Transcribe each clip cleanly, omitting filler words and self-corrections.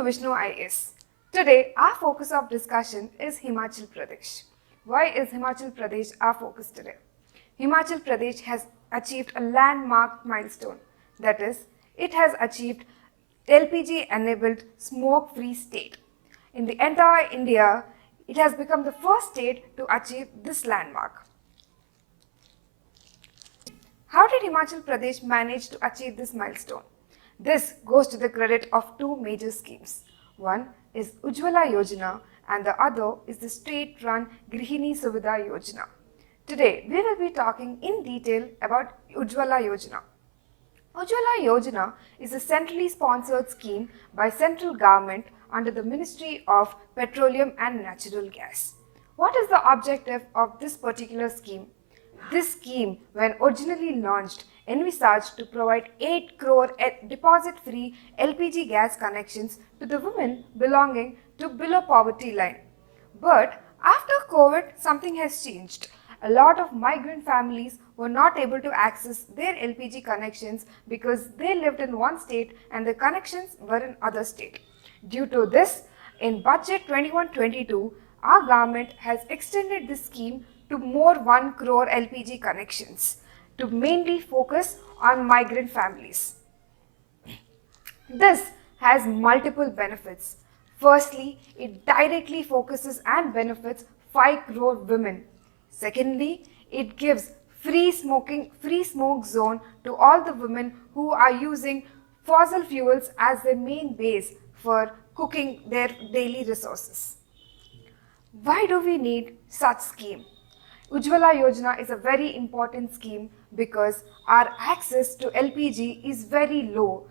to VISHNU IS. Today, our focus of discussion is Himachal Pradesh. Why is Himachal Pradesh our focus today? Himachal Pradesh has achieved a landmark milestone. That is, it has achieved LPG-enabled smoke-free state. In the entire India, it has become the first state to achieve this landmark. How did Himachal Pradesh manage to achieve this milestone? This goes to the credit of two major schemes. One is Ujjwala Yojana and the other is the state-run Grihini Suvidha Yojana. Today, we will be talking in detail about Ujjwala Yojana. Ujjwala Yojana is a centrally sponsored scheme by central government under the Ministry of Petroleum and Natural Gas. What is the objective of this particular scheme? This scheme, when originally launched, envisaged to provide 8 crore deposit-free LPG gas connections to the women belonging to below poverty line. But after COVID, something has changed. A lot of migrant families were not able to access their LPG connections because they lived in one state and the connections were in other state. Due to this, in budget 21-22, our government has extended this scheme to more 1 crore LPG connections to mainly focus on migrant families. This has multiple benefits. Firstly, it directly focuses and benefits 5 crore women. Secondly, it gives free smoke zone to all the women who are using fossil fuels as their main base for cooking their daily resources. Why do we need such scheme? Ujjwala Yojana is a very important scheme because our access to LPG is very low.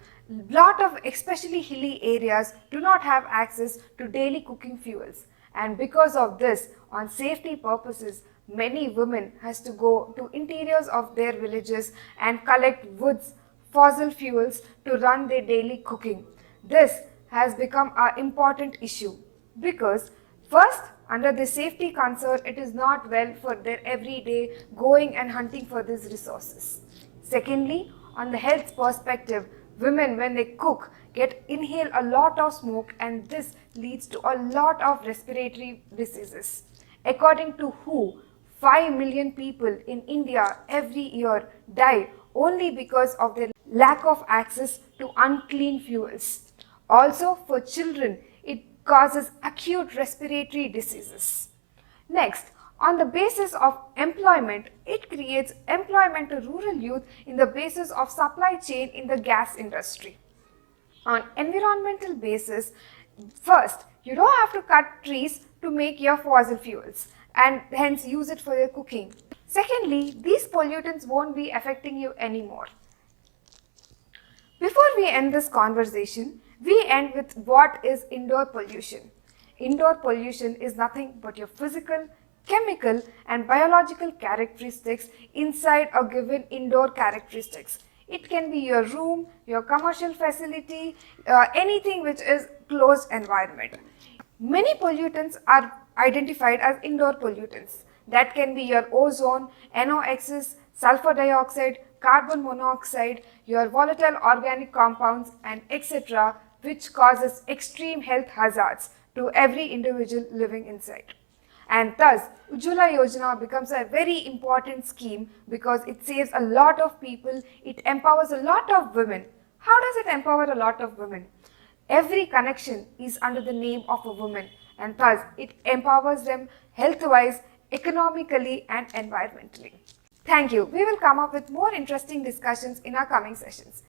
Lot of especially hilly areas do not have access to daily cooking fuels, and because of this, on safety purposes, many women has to go to interiors of their villages and collect woods, fossil fuels to run their daily cooking. This has become an important issue because first, under the safety concern, it is not well for their everyday going and hunting for these resources. Secondly, on the health perspective, women when they cook inhale a lot of smoke and this leads to a lot of respiratory diseases. According to WHO, 5 million people in India every year die only because of their lack of access to unclean fuels. Also, for children, it causes acute respiratory diseases. Next, on the basis of employment, it creates employment to rural youth in the basis of supply chain in the gas industry. On environmental basis, first, you don't have to cut trees to make your fossil fuels and hence use it for your cooking. Secondly, these pollutants won't be affecting you anymore. Before we end this conversation, we end with what is indoor pollution. Indoor pollution is nothing but your physical, chemical and biological characteristics inside a given indoor characteristics. It can be your room, your commercial facility, anything which is closed environment. Many pollutants are identified as indoor pollutants. That can be your ozone, NOx's, sulfur dioxide, carbon monoxide, your volatile organic compounds and etc., which causes extreme health hazards to every individual living inside. And thus, Ujjwala Yojana becomes a very important scheme because it saves a lot of people, it empowers a lot of women. How does it empower a lot of women? Every connection is under the name of a woman and thus it empowers them health-wise, economically and environmentally. Thank you. We will come up with more interesting discussions in our coming sessions.